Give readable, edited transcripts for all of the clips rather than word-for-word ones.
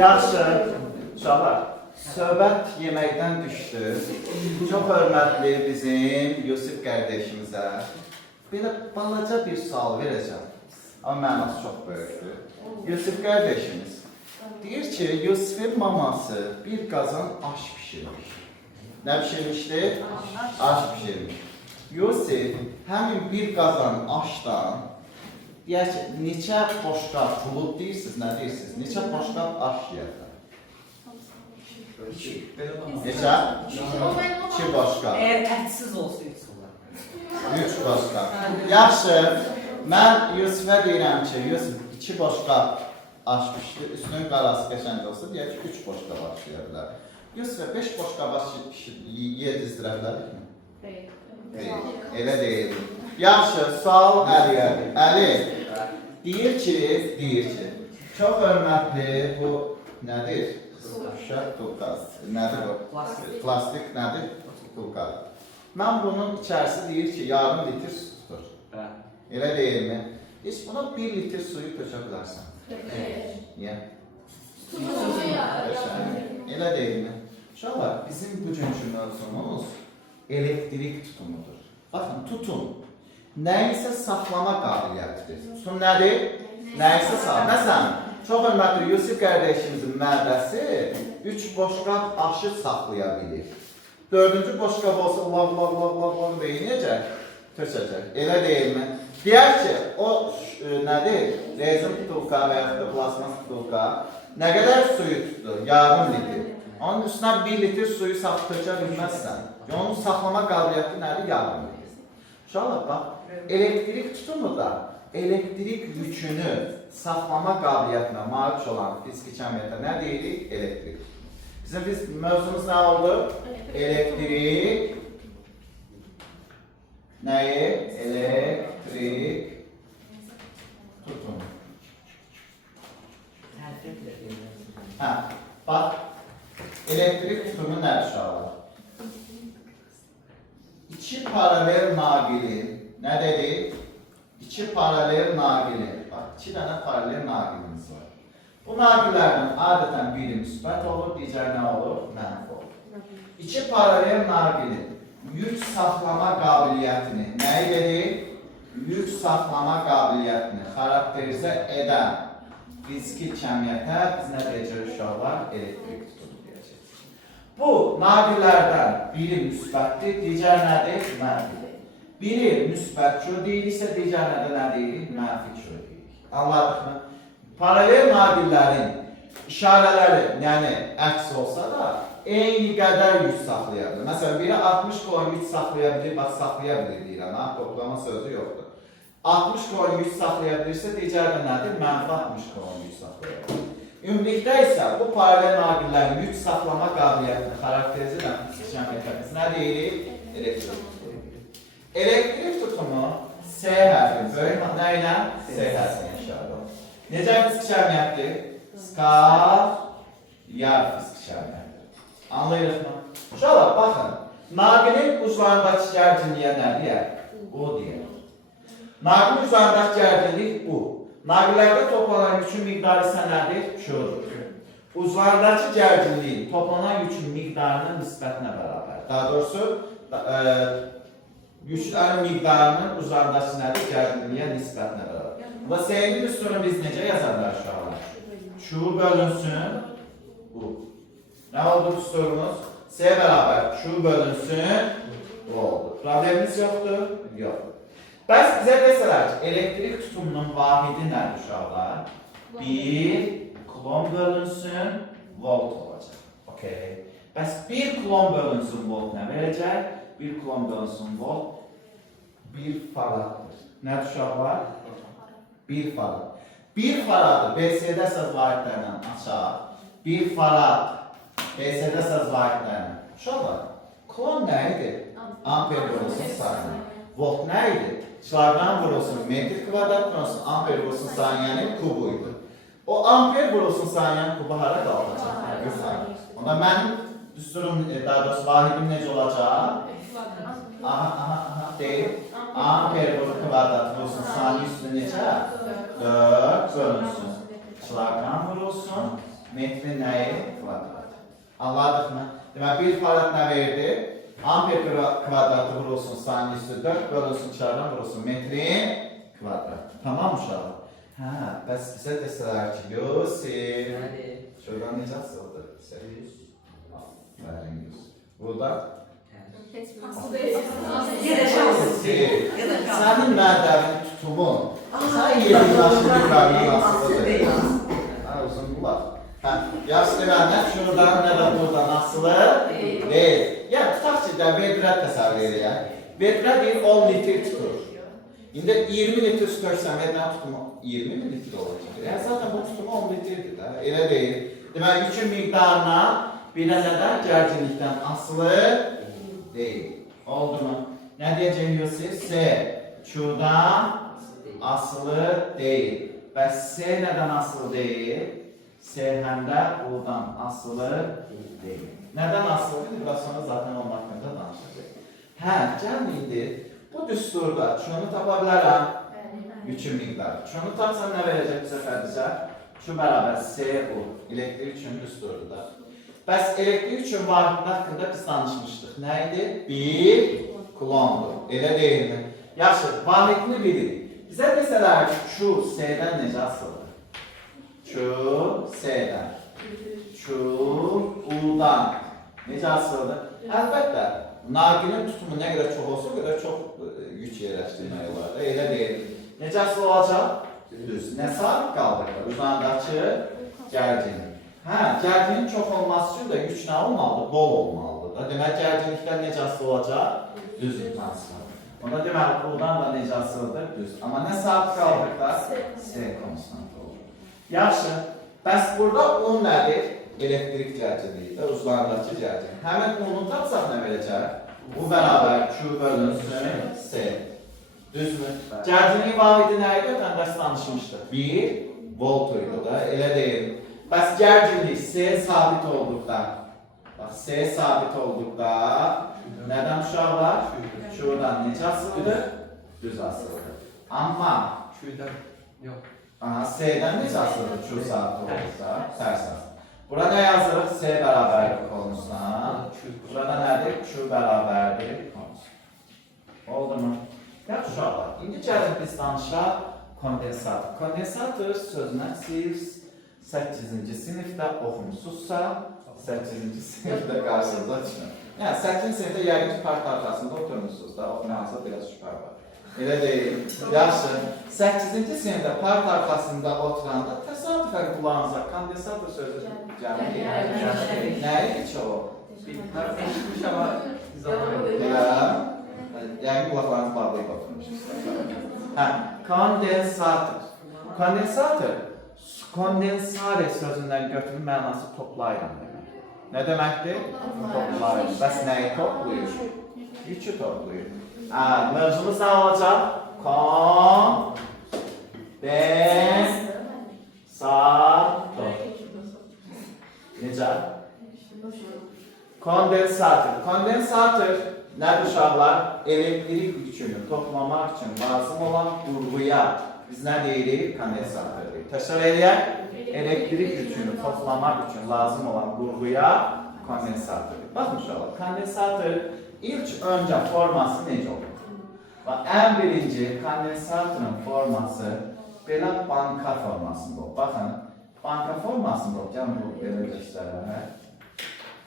Yaxşı, uşaqlar, söhbət yeməkdən düşdü. Çox hörmətli bizim Yusif qardaşımıza belə balaca bir sual verəcəm. Amma mənası çox böyükdür. Yusif qardaşımız deyir ki, Yusifin maması bir qazan aş pişirmiş. Nə pişirmişdi? Aş pişirmiş. Yusif həmin bir qazan aşdan deyək ki, neçə boşqab bulud deyirsiniz, nə deyirsiniz? Neçə boşqab aş yiyərlər? Neçə? 2 boşqab. Eğer etsiz olsa 3 olar. 3 boşqab. Yaxşı, mən Yusifə deyirəm ki, Yusif 2 boşqab aş pişdi, üstünün qarası qəşəng olsa, deyək ki, 3 boşqab aş yeyə bilər. Yusifə 5 boşqab aş yedizdirə bilərikmi? Deyil. Elə deyil. Yaxşı, sual Əliyə. Əli, deyir ki, çox hörmətli bu nədir? Şüşə tulqaz. Nədir bu? Plastik nədir? Tulqaz. Mən bunun içərisi deyir ki, yarım litr su tutur. Elə deyilmi? Heç buna 1 litr suyu tökə bilərsən. Niyə? Elə deyilmi? Uşaqlar, bizim bugünkü mövzumuz elektrik tutumudur. Baxın, tutum nəyisə saxlama qabiliyyətidir. Tutum nədir? Nəyisə saxlama. Məsələn, çox hörmətli Yusif qardaşımızın məbəsi 3 boşqab aşı saxlaya bilir. 4-cü boşqab olsa Allah deyinəcək, tökəcək. Elə deyilmi? Deyək ki, o nədir? Rezin tutulqa və yaxud da plasmas tutulqa nə qədər suyu tutdu? Yarım litr. Onun üstünə 1 litr suyu tökə bilməzsən. Onun saxlama qabiliyyəti nədir? Yarım litr. Uşaqlar, bax, elektrik tutumu da elektrik yükünü saxlama qabiliyyətinə malik olan fiziki kəmiyyətə nə deyirik? Elektrik tutumu. Bizim mövzumuz nə oldu? Elektrik nəyi? Elektrik tutumu. Hə, bax, elektrik tutumu nədir uşaqlar? İki paralel naqilin, nə dedik? İki paralel naqilin, bax, 2 dənə paralel naqilimiz var. Bu naqillərdən adətən biri müsbət olur, digər nə olur? Mənfi olur. İki paralel naqilin yük saxlama qabiliyyətini, nəyi dedik? Yük saxlama qabiliyyətini xarakterizə edən fiziki kəmiyyətə biz nə deyəcək uşaqlar? Elektrik tutumu deyəcək. Bu naqillərdən biri müsbətdir, digər nədir? Mənfidir. Biri müsbət kür deyilirsə, digər nədir? Nə deyirik? Mənfi kür deyirik. Anladıq mı? Paralel naqillərin işarələri, yəni əks olsa da, eyni qədər yük saxlaya bilir. Məsələn, biri 60 kilon yük saxlaya bilir, bax, saxlaya bilir deyirəm, toplama sözü yoxdur. 60 kilon yük saxlaya bilirsə, digər də nədir? Mənfi 60 kilon yük saxlaya bilir. Ümumilikdə isə bu paralel naqillərin yük saxlama qabiliyyətini xarakterizə edən fiziki kəmiyyətimiz nə deyirik? Elektrik tutumu. Elektrik tutumu S hərfi, böyük nə ilə? S hərfini işarə olur. Necə fiziki kəmiyyətdir? Skalar fiziki kəmiyyətdir. Anlayırıq mı? Uşaqlar, baxın, naqilin uclarındakı gərginliyə nə deyək? U deyək. Naqilin uclarındakı gərginlik U. Naqillərdə toplanan yükün miqdarı isə nədir? Q'dur. Uclardakı gərginliyin toplanan yükün miqdarının nisbətinə bərabər. Daha doğrusu, yüklərin miqdarının uclardakı nədir? Gərginliyə nisbətinə bərabər. Və S-nin üstünü biz necə yazarlar uşaqlar? Q bölünsün U. Nə oldu bu sorumuz? S bərabər Q bölünsün U oldu. Problemimiz yoxdur? Yox. Bəs bizə desələr ki, elektrik tutumunun vahidi nədir uşaqlar? 1 kulon bölünsün volt olacaq. Okay. Bəs 1 kulon bölünsün volt nə verəcək? 1 kulon bölünsün volt 1 faraddır. Nədir uşaqlar? 1 farad. 1 faradı BSD səs vahidlərlə açaq. 1 farad BSD səs vahidlərlə. Uşaqlar, kulon nə idi? Amper vurulsun saniyə. Volt nə idi? Kilogram vurulsun metr kvadrat vurulsun, amper vurulsun saniyenin kubuydu. O amper vurulsun saniyenin kubu hara qalacaq? Yuxarı. Onda mənim düsturum, daha doğrusu vahidim necə olacaq? Aha, deyil. Amper kvadrat vurulsun saniye üstündə necə? 4 bölünsün. Kilogram vurulsun metrin nəyi? Kvadrat. Anladıq mı? Demək, bir farad nə verdi? Amper kvadratı vurulsun sayının üstü 4 bölünsün çardan vurulsun metrin kvadratı. Tamam uşaqlar? Hə, bəs bizə desələr ki, Yusif. Nədir? Şuradan necə asıldı? 100. Aferin Yusif. Burada? Yenə şans. Sənin mədəvin tutumun. Sən 7 yaşlı bir qarnın asılıdır. Hə, uzun qulaq. Hə, yaş demənlər şuradan nə də buradan asılı deyil. Yəni, tutaq ki, vedrət təsəvvür edək. Vedrət deyir 10 litr tutur. İndi 20 litr tutursan, vedrət tutumu 20 litr olacaq. Yəni, zaten bu tutumu 10 litrdir də, elə deyil. Demək, yükün miqdarına bir nəzərdən gərginlikdən asılı deyil. Oldu mu? Nə deyəcək Yusuf? S. Q'dan asılı deyil. Və S nədən asılı deyil? S həm də U'dan asılı deyil. Nədən asılı deyil? Biraz sonra zaten onun haqqında danışacaq. Hə, gəlin indi bu düsturda Q'nu tapa bilərəm. Yükün miqdarı. Q'nu tapsam nə verəcək bizə xərcə? Q bərabər S U. Elektrik üçün düsturdur da. Bəs elektrik üçün vahidin haqqında biz danışmışdıq. Nə idi? 1 kulondur. Elə deyilmi? Yaxşı, vahidini bilirik. Bizə desələr ki, Q S-dən necə asılıdır? Q S-dən. Q U-dan necə asılıdır? Əlbəttə, naqilin tutumu nə qədər çox olsa, o qədər çox yük yerləşdirmək olar da. Elə deyil. Necə asılı olacaq? Düz. Nə sabit qaldı? Uzandakı gərginlik. Hə, gərginin çox olması üçün də yük nə olmalıdır? Bol olmalıdır da. Demək, gərginlikdən necə asılı olacaq? Düz utansın. Onda deməli, buradan da necə asılıdır? Düz. Amma nə sabit qaldıqda? S konstant olur. Yaxşı. Bəs burada U nədir? Elektrik gərginliyi də, uzlardakı gərginlik. Həmin U'nu tapsaq nə verəcək? U bərabər Q bölünsün S. Düzmü? Gərginlik vahidi nə idi? Ötəndə danışmışdıq. 1 volt idi da, elə deyil. Bəs gərginlik S sabit olduqda, bax S sabit olduqda, nədən uşaqlar? Q'dan necə asılıdır? Düz asılıdır. Amma Q'dan yox. S'dən necə asılıdır? Q sabit olduqda, tərs asılıdır. Bura nə yazırıq? S bərabərdir konusuna. Burada nədir? Q bərabərdir konusuna. Oldu mu? Yaxşı uşaqlar, indi gəlin biz danışaq kondensator. Kondensator sözünə siz 8-ci sinifdə oxumusunuzsa, 8-ci sinifdə qarşınıza çıxın. Yəni, 8-ci sinifdə yəqin ki, part arxasında oturmuşsunuz da, oxumanızda biraz şübhə var. Elə deyil. Yaxşı, 8-ci sinifdə part arxasında oturanda təsadüfən qulağınıza kondensator sözü gəlir. Nə idi ki o? Eşitmiş ama Yəni, qulaqlarınızı bağlayıb oturmuşsunuz. Hə, kondensator. Kondensator, kondensare sözündən götürün mənası toplayıram demək. Nə deməkdir? Toplayır. Bəs nəyi toplayır? Yükü toplayır. Mövzumuz nə olacaq? Kondensator. Necə? Kondensator. Kondensator nədir uşaqlar? Elektrik yükünü toplamaq üçün lazım olan qurğuya biz nə deyirik? Kondensator deyirik. Təşkil edək. Elektrik yükünü toplamaq üçün lazım olan qurğuya kondensator deyirik. Baxın uşaqlar, kondensator ilk öncə forması necə olur? Ən birinci kondensatorun forması belə banka formasında olur. Baxın, banka formasında olur. Gəlin bu belə göstərək.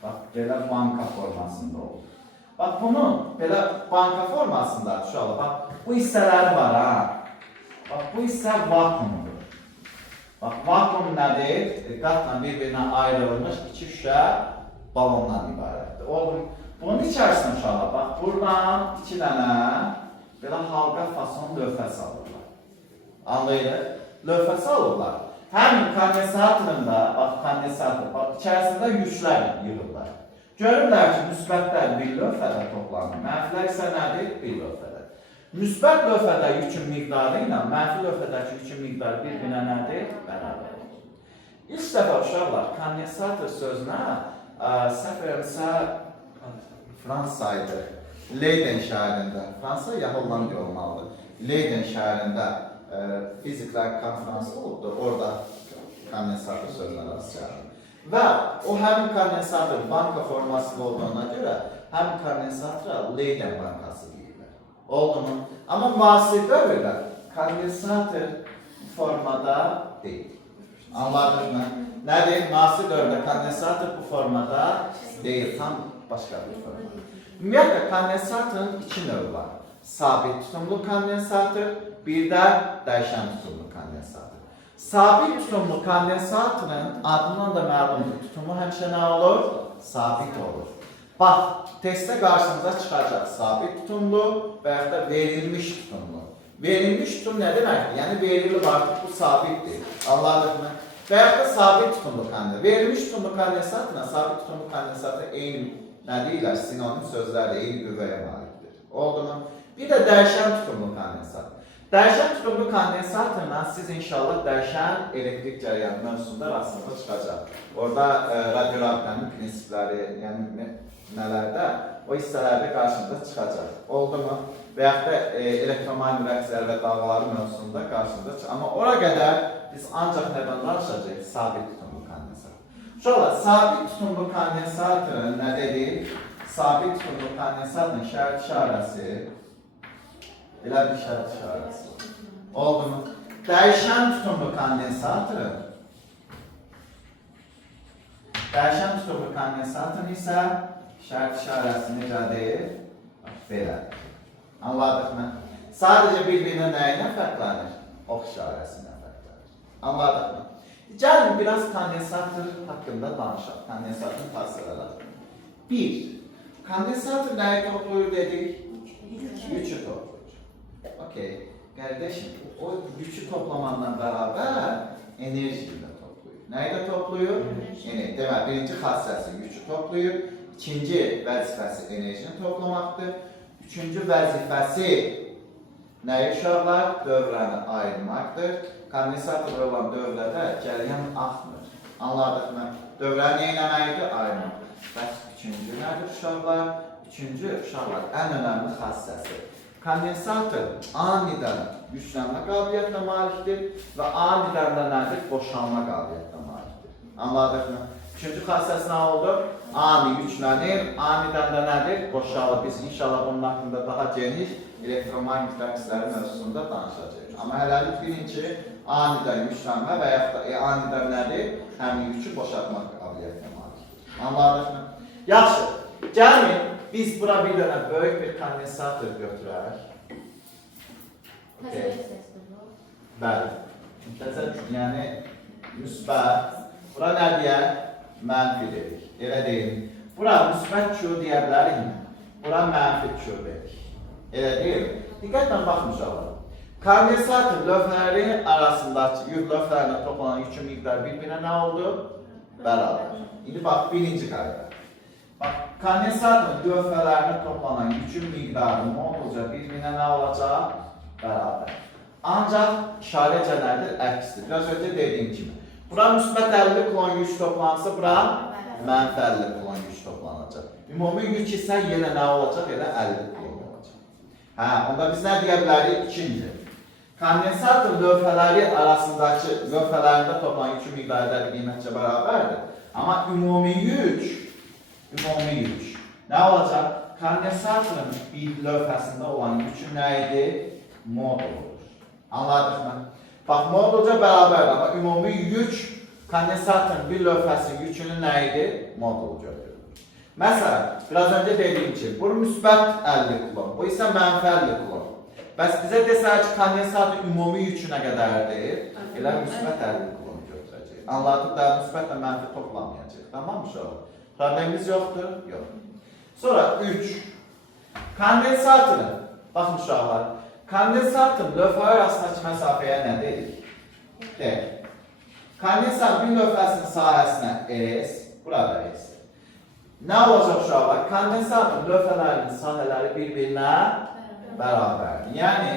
Bax, belə banka formasında olur. Bax, bunun belə banka formasında uşaqlar, bax, bu hissələri var ha. Bax, bu hissə vakuumdur. Bax, vakuum nədir? Qatla bir-birinə ayrılmış iki şüşə balondan ibarətdir. Oldu. Bunun içərisində uşaqlar, bax, buradan iki dənə belə halqa fason lövhə salırlar. Anlayırıq? Lövhə salırlar. Həmin kondensatorun da, bax, kondensator, bax, içərisində yüklər yığırlar. Görürlər ki, müsbətlər bir lövhədə toplanır, mənfilər isə nədir? Bir lövhədə. Müsbət lövhədə yükün miqdarı ilə mənfi lövhədəki yükün miqdarı bir-birinə nədir? Bərabər olur. İlk dəfə uşaqlar, kondensator sözünə səhv eləmirəmsə Fransa idi. Leyden şəhərində, Fransa ya Hollandiya olmalıdır. Leyden şəhərində fiziklər konfransı olubdur, orada kondensator sözünə rast gəldim. Və o həmin kondensator banka formasında olduğuna görə həmin kondensatora Leyden bankası deyirlər. Oldu mu? Amma müasir dövrdə kondensator formada deyil. Anladın mı? Nədir? Müasir dövrdə kondensator bu formada deyil, tam başqa bir formada. Ümumiyyətlə kondensatorun iki növü var. Sabit tutumlu kondensator, bir də dəyişən tutumlu kondensator. Sabit tutumlu kondensatorun adından da məlumdur. Tutumu həmişə nə olur? Sabit olur. Bax, testdə qarşınıza çıxacaq sabit tutumlu və ya da verilmiş tutumlu. Verilmiş tutum nə deməkdir? Yəni verilib artıq bu sabitdir. Anladıq mı? Və ya da sabit tutumlu kondensator. Verilmiş tutumlu kondensatorla sabit tutumlu kondensator eyni nə deyirlər? Sinonim sözlərlə eyni qüvvəyə malikdir. Oldu mu? Bir də dəyişən tutumlu kondensator. Dəyişən tutumlu kondensatorla siz inşallah dəyişən elektrik cərəyanı mövzusunda rastınıza çıxacaq. Orada radiorabitanın prinsipləri, yəni nələrdə, o hissələrdə qarşınıza çıxacaq. Oldu mu? Və yaxud da elektromanyetik reaksiyalar və dalğaları mövzusunda qarşınıza çıxacaq. Amma ora qədər biz ancaq nədən danışacağıq? Sabit tutumlu kondensator. Şöyle, sabit tutumlu kondensatorun nə dedik? Sabit tutumlu kondensatorun şərt işarəsi belə bir şərt işarəsi. Oldu mu? Dəyişən tutumlu kondensatorun isə şərt işarəsi necədir? Belə. Anladıq mı? Sadəcə bir-birinə nəyinə fərqlənir? Ox işarəsinə fərqlənir. Anladıq mı? Gəlin biraz kondensator haqqında danışaq. Kondensatorun xassələri. 1. Kondensator nəyi toplayır dedik? Yükü toplayır. Okey. Qardaşım, o yükü toplamanla bərabər enerjiyi də toplayır. Nəyi də toplayır? Enerji. Demək, birinci xassəsi yükü toplayır. İkinci vəzifəsi enerjini toplamaqdır. Üçüncü vəzifəsi nəyi uşaqlar? Dövrəni ayırmaqdır. Kondensatorda olan dövrədə cərəyan axmır. Anladıq mı? Dövrəni nə eləməkdir? Ayırmaq. Bəs üçüncü nədir uşaqlar? Üçüncü uşaqlar ən önəmli xassəsi. Kondensator anidən yüklənmə qabiliyyətinə malikdir və anidən də nədir? Boşalma qabiliyyətinə malikdir. Anladıq mı? Üçüncü xassəsi nə oldu? Ani yüklənir, anidən də nədir? Boşalır. Biz inşallah bunun haqqında daha geniş elektromanyetik reaksiyaları mövzusunda danışacağıq. Amma hələlik birinci anidən yüklənmə və yaxud da anidən nədir? Həmin yükü boşaltmaq qabiliyyətinə malikdir. Anladıq mı? Yaxşı, gəlin biz bura bir dənə böyük bir kondensator götürək. Bəli. Yəni müsbət. Bura nə deyək? Mənfi dedik. Elə deyil. Bura müsbət Q deyə bilərikmi? Bura mənfi Q dedik. Elə deyil. Diqqətlə baxın uşaqlar. Kondensator lövhələri arasındakı yük lövhələrlə toplanan yükün miqdarı bir-birinə nə oldu? Bərabər. İndi bax, birinci qayda. Bax, kondensatorun lövhələrlə toplanan yükün miqdarı modulca bir-birinə nə olacaq? Bərabər. Ancaq işarəcə nədir? Əksdir. Biraz öncə dediyim kimi. Bura müsbət 50 klon yük toplansa, bura mənfi 50 klon yük toplanacaq. Ümumi yük isə yenə nə olacaq? Elə 50 klon olacaq. Hə, onda biz nə deyə bilərik? İkinci. Kondensator lövhələri arasındakı lövhələrində toplanan yükün miqdarı qiymətcə bərabərdir. Amma ümumi yük nə olacaq? Kondensatorun bir lövhəsində olan yükün nə idi? Moduludur. Anladıq mı? Bax, modulca bərabərdir, amma ümumi yük kondensatorun bir lövhəsinin yükünün nə idi? Modul götürülür. Məsələn, biraz öncə dediyim ki, bu müsbət 50 klon, bu isə mənfi 50 klon. Bəs bizə desək ki, kondensator ümumi yükü nə qədərdir? Elə müsbət 50 klon götürəcək. Anladıq da müsbətlə mənfi toplamayacaq. Tamam mı uşaqlar? Problemimiz yoxdur? Yox. Sonra 3. Kondensatorun, baxın uşaqlar, kondensatorun lövhə arasındakı məsafəyə nə dedik? D. Kondensator bir lövhəsinin sahəsinə S, burada S. Nə olacaq uşaqlar? Kondensator lövhələrinin sahələri bir-birinə bərabərdir. Yəni,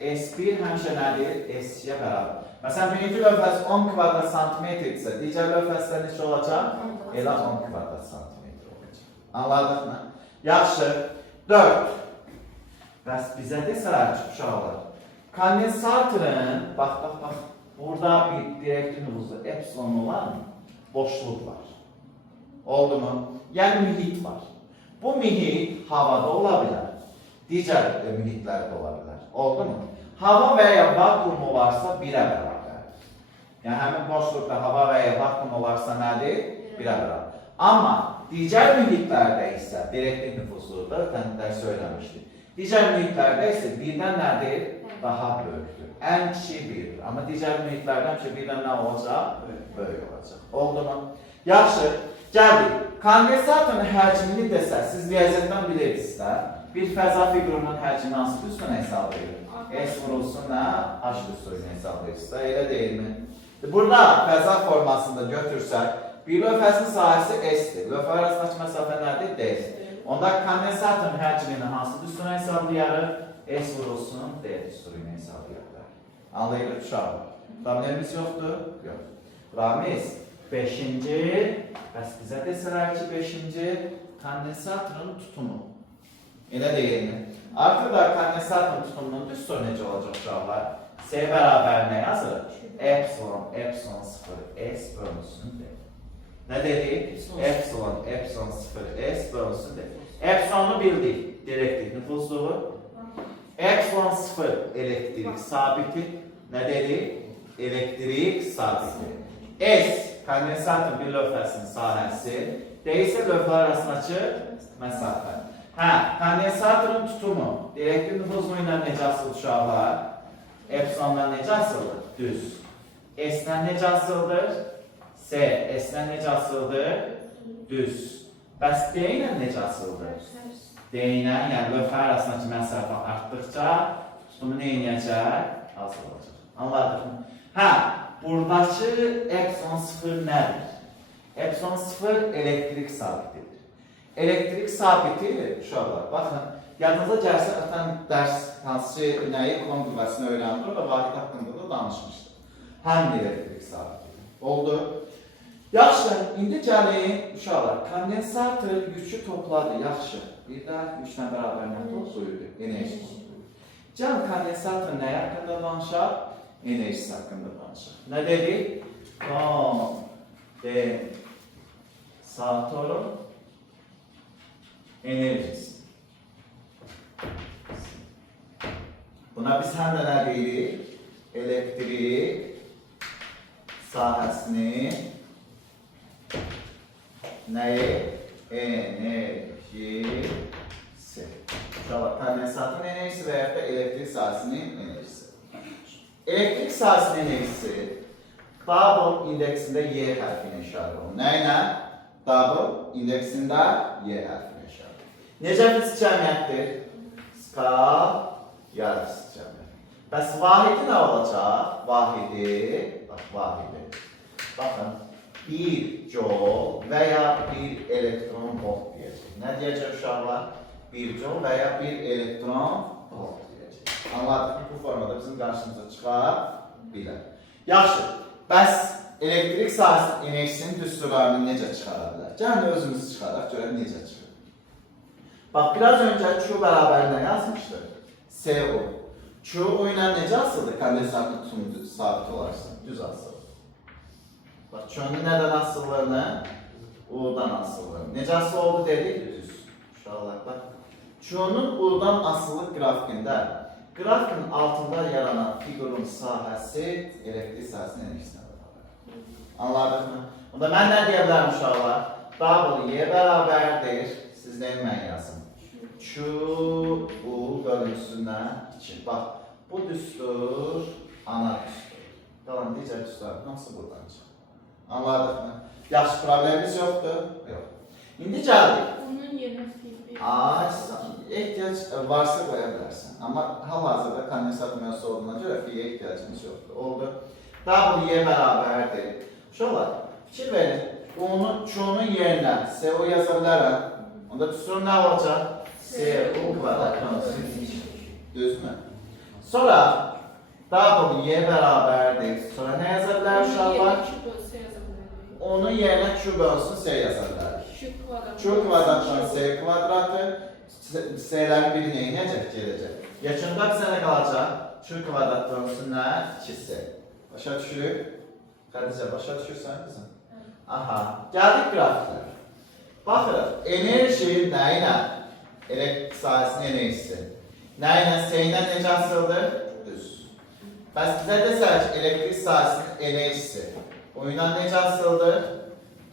S1 həmişə nədir? S2-yə bərabər. Məsələn, birinci lövhəsi 10 kvadrat santimetr isə, digər lövhəsi də neçə olacaq? Elə 10 kvadrat santimetr olacaq. Anladıq mı? Yaxşı. 4. Bəs bizə desələr ki, uşaqlar, kondensatorun, bax, burada bir direktiv nüfuzu epsilon olar mı? boşluq var. Oldu mu? Yəni mühit var. Bu mühit havada ola bilər. Digər mühitlər də ola bilər. Oldu mu? Hava və ya vakuum olarsa 1-ə bərabər. Yəni həmin boşluqda hava və ya vakuum olarsa nədir? 1-ə bərabər. Amma digər mühitlərdə isə direktiv nüfuzludur, ötəndə söyləmişdik. Digər mühitlərdə isə 1-dən nədir? Daha böyükdür. Ən kiçik 1-dir. Amma digər mühitlərdən ki 1-dən nə olacaq? Böyük olacaq. Oldu mu? Yaxşı. Gəldik. Kondensatorun həcmini desək, siz riyaziyyatdan bilirsiniz də. Bir fəza fiqurunun həcmini hansı üstünə hesablayır? S vurulsun nə? H üstünə hesablayırsınız da, elə deyilmi? Burada fəza formasında götürsək, bir lövhəsinin sahəsi S-dir. Lövhə arasındakı məsafə nədir? D-dir. Onda kondensatorun həcmini hansı üstünə hesablayarıq? S vurulsun, D üstünə hesablayarıq. Anlayırıq uşaqlar. Problemimiz yoxdur? Yox. Ramiz, 5-ci, bəs bizə desələr ki, 5-ci kondensatorun tutumu. Elə deyilmi? Artıq da kondensatorun tutumunun düz soru necə olacaq uşaqlar? S bərabər nə yazırıq? Epsilon 0, S bölünsün D. Nə dedik? Epsilon 0, S bölünsün D. Epsilonu bildik, direktif nüfuzluğu. Epsilon 0 elektrik sabiti. Nə dedik? Elektrik sabiti. S kondensatorun bir lövhəsinin sahəsi, D isə lövhə arasındakı məsafə. Kondensatorun tutumu direktiv nüfuzluğu ilə necə asılır uşaqlar? Epsilondan necə asılır? Düz. S-dən necə asılır? S-dən necə asılır? Düz. Bəs D ilə necə asılır? D ilə, yəni lövhə arasındakı məsafə artdıqca tutumu nə edəcək? Azalacaq. Anladıq mı? Buradakı epsilon 0 nədir? Epsilon 0 elektrik sabitidir. Elektrik sabiti, uşaqlar, baxın, yadınıza gəlsə, ötən dərs hansı nəyi Coulomb qüvvəsini öyrəndir və vahid haqqında da danışmışdır. Həm elektrik sabitidir. Oldu. Yaxşı, indi gəlin, uşaqlar, kondensator yükü topladı, yaxşı. Bir də yüklə bərabər nə topluydu? Enerji topluydu. Gəlin, kondensator nəyə haqqında danışaq? Enerjisi haqqında danışaq. Nə dedik? Kondensatorun enerjisi. Buna biz həm də nə deyirik? Elektrik sahəsinin nəyi? Enerjisi. Kondensatorun enerjisi və ya da elektrik sahəsinin enerjisi. Elektrik sahəsinin enerjisi double indeksində Y hərfinə işarə olunur. Nə ilə? Double indeksində Y hərfinə işarə olunur. Necə fizik cəmiyyətdir? Skal yarısı cəmiyyət. Bəs vahidi nə olacaq? Vahidi, baxın, 1 joule və ya 1 elektron volt deyəcək. Nə deyəcək uşaqlar? 1 joule və ya 1 elektron volt. Anladıq ki, bu formada bizim qarşımıza çıxa bilər. Yaxşı, bəs elektrik sahəsinin enerjisinin düsturlarını necə çıxara bilər? Gəlin özümüz çıxaraq, görək necə çıxır. Bax, biraz öncə Q bərabər nə yazmışdır? CO. Q ilə necə asıldı? Kondensatorun tutumu sabit olarsa, düz asılır. Bax, Q-nün nədən asıldığını? U-dan asılır. Necə asılı oldu dedik? Düz. Uşaqlar, bax. Q-nun U-dan asılıq qrafikində qrafikin altında yaranan fiqurun sahəsi elektrik sahəsinin enerjisinə bərabər. Anladıq mı? Onda mən nə deyə bilərəm uşaqlar? W Y bərabərdir. Siz deyin mən yazın. Q U bölünsünə 2. Bax, bu düstur, ana düstur. Qalan digər düsturlar nasıl buradan çıxır? Anladıq mı? Yaxşı, problemimiz yoxdur? Yox. İndi gəldik. Onun yerinə Ehtiyac varsa qoya bilərsən. Amma hal-hazırda kondensator mövzusu olduğuna görə fiyə ehtiyacımız yoxdur. Oldu. W Y bərabərdir. Uşaqlar, fikir verin. Q-nun yerinə CO yaza bilərəm. Onda düsturun nə olacaq? CO kvadrat. Düzmü? Sonra W Y bərabərdir. Sonra nə yaza bilər uşaqlar? Onun yerinə Q bölünsün C yaza bilərik. Q kvadratdan C kvadratı. S'lərin biri neyinəcək? Gələcək. Yakında bizə nə qalacaq? Q kvadrat bölünsün nə? 2C. Başa düşürük? Xədicə, başa düşürsən qızım? Aha. Gəldik qrafiklərə. Baxın, enerji nə ilə? Elektrik sahəsinin enerjisi. Nə ilə? S ilə necə asıldır? Düz. Bəs bizə desək ki, elektrik sahəsinin enerjisi. Bu ilə necə asıldır?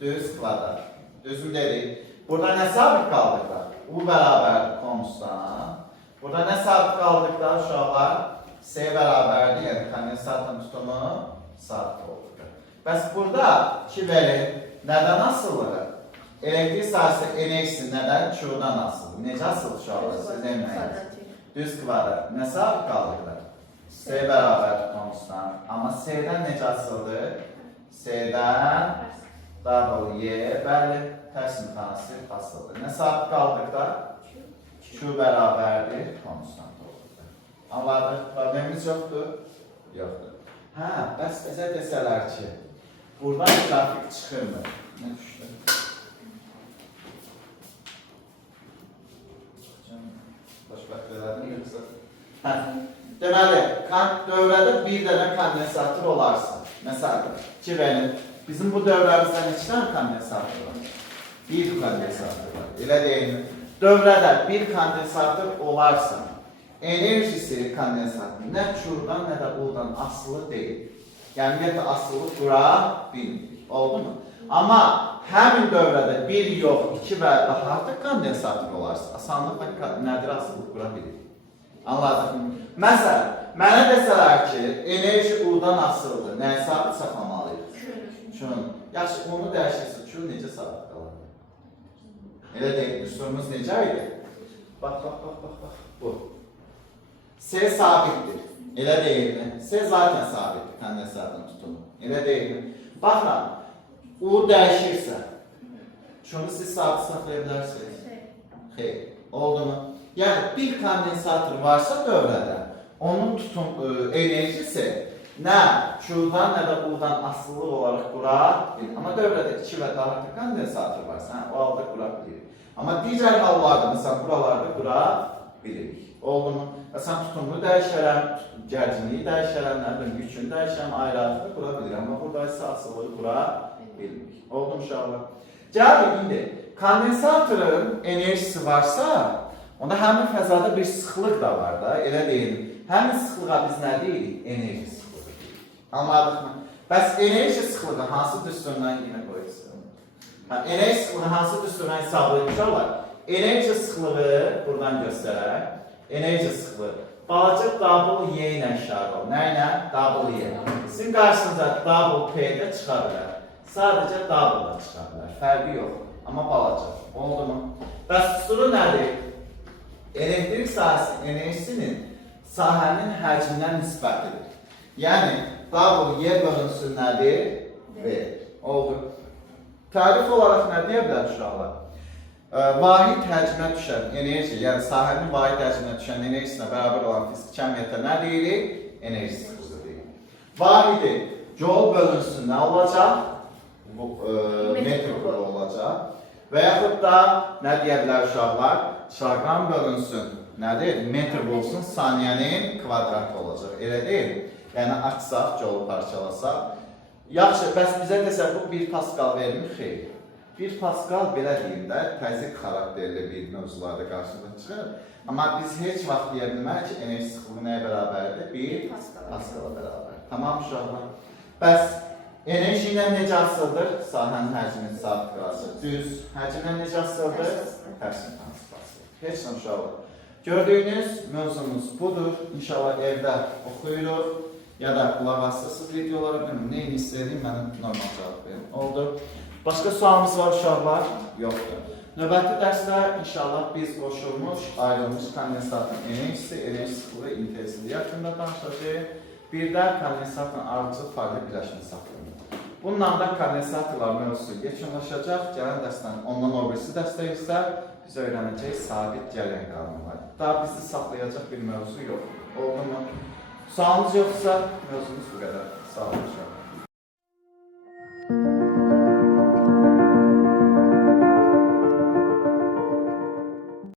Düz kvadrat. Düzmü dedik. Burada nə sabit qaldıqlar? U bərabər konstant. Burada nə sabit qaldıqlar uşaqlar? S bərabərdir, yəni kondensatorun tutumu sabit oldu. Bəs burada ki verin, nədən asılıdır? Elektrik sahəsi enerjisi nədən? Q-dan asılıdır. Necə asılıdır uşaqlar? Siz eməyiniz. Düz kvadrat. Nə sabit qaldıqlar? S bərabər konstant. Amma S-dən necə asılıdır? S-dən W, bəli, tərs mütənasib asılıdır. Nə sabit qaldıqlar? Q bərabərdir, konstant oldu. Anladıq, problemimiz yoxdur? Yoxdur. Hə, bəs bizə desələr ki, buradan qrafik çıxırmır. Nə düşdü? Başbaqt elədim, yoxsa? Hə, deməli, dövrədə bir dənə kondensator olarsa, məsələn, ki, benim, bizim bu dövrəmizdə neçə dənə kondensator var? Bir kondensator var, elə deyilmi? Dövrədə bir kondensator olarsa, enerjisi kondensatorun nə Q-dan, nə də U-dan asılı deyil. Yəni, ümumiyyətlə, asılı qura bilmirik. Oldu mu? Amma həmin dövrədə bir yox, iki və daha artıq kondensator olarsa, asanlıqla nədir asılı qura bilirik. Anladıq mı? Məsələn, mənə desələr ki, enerji U-dan asılıdır, nəyə sabit saxlamalıyıq? Q-nun. Yaxşı, onu dəyişirsə, Q necə sabit qalır? Elə deyil, üsulumuz necə idi? Bax, bu. S sabitdir. Elə deyilmi? S zaten sabitdir, kondensatorun tutumu. Elə deyilmi? Baxın, U dəyişirsə, Q-nu siz sabit saxlaya bilərsiniz. Xeyr, oldu mu? Yəni, bir kondensator varsa dövrədə, onun enerjisi nə Q-dan, nə də U-dan asılı olaraq qura bilir. Amma dövrədə 2 və daha artıq kondensator varsa, o halda qura bilirik. Amma digər hallarda, məsələn, buralarda qura bilirik. Oldu mu? Məsələn, tutumunu dəyişərəm, gərginliyi dəyişərəm, nə bilim, yükünü dəyişərəm, ayrı-ayrı qura bilirəm. Amma burada isə asılı qura bilmirik. Oldu mu uşaqlar? Gəldik, indi, kondensatorun enerjisi varsa, onda həmin fəzada bir sıxlıq da var da, elə deyil. Həmin sıxlığa biz nə deyirik? Enerji sıxlığı deyirik. Anladıq mı? Bəs enerji sıxlığı hansı düsturdan yenə qoyursun? Enerji sıxlığı hansı düsturdan hesablayıb uşaqlar? Enerji sıxlığı, buradan göstərək, enerji sıxlığı, balaca double Y ilə işarə ol. Nə ilə? Double Y. Sizin qarşınıza double P-də çıxa bilər. Sadəcə double-da çıxa bilər. Fərqi yox. Amma balaca. Oldu mu? Bəs düsturu nədir? Elektrik sahəsi enerjisinin sahənin həcminə nisbətidir. Yəni, double Y bölünsün nədir? V. Oldu. Tərif olaraq nə deyə bilər uşaqlar? Vahid həcmə düşən enerji, yəni sahənin vahid həcminə düşən enerjisinə bərabər olan fiziki əməliyyata nə deyirik? Enerji sıxlığı deyirik. Vahidi joule bölünsün nə olacaq? Metr kuru olacaq. Və yaxud da nə deyə bilər uşaqlar? Kilogram bölünsün nədir? Metr olsun saniyənin kvadratı olacaq. Elə deyil. Yəni açsaq, joule parçalasaq. Yaxşı, bəs bizə desə bu 1 Pascal vermir, xeyr. 1 Pascal belə deyim də, təzyiq xarakterli bir mövzularda qarşımıza çıxır. Amma biz heç vaxt deyə bilmək ki, enerji sıxlığı nəyə bərabərdir? 1 Pascala bərabər. Tamam uşaqlar. Bəs enerji ilə necə asıldır? Sahənin həcminin sabit qalası. Düz. Həcmlə necə asıldır? Tərs mütənasib asıldır. Heç nə uşaqlar. Gördüyünüz mövzumuz budur. İnşallah evdə oxuyuruq. Ya da qulaq asırsınız videolara, bilmiyorum, neyini istədiyim, mənim normal cavab verin. Oldu. Başqa sualımız var uşaqlar? Yoxdur. Növbəti dərsdə inşallah biz qoşulmuş, ayrılmış kondensatorun enerjisi, enerji sıxlığı, intensivliyi haqqında danışacağıq. Bir də kondensatorun ardıcıl fayda birləşmə haqqında. Bununla da kondensatorlar mövzusu yekunlaşacaq. Gələn dərsdən ondan o birisi dəstək isə biz öyrənəcəyik sabit gələn qanunlar. Daha bizi saxlayacaq bir mövzu yoxdur. Oldu mu? Sualınız yoxsa mövzumuz bu qədər. Sağ olun.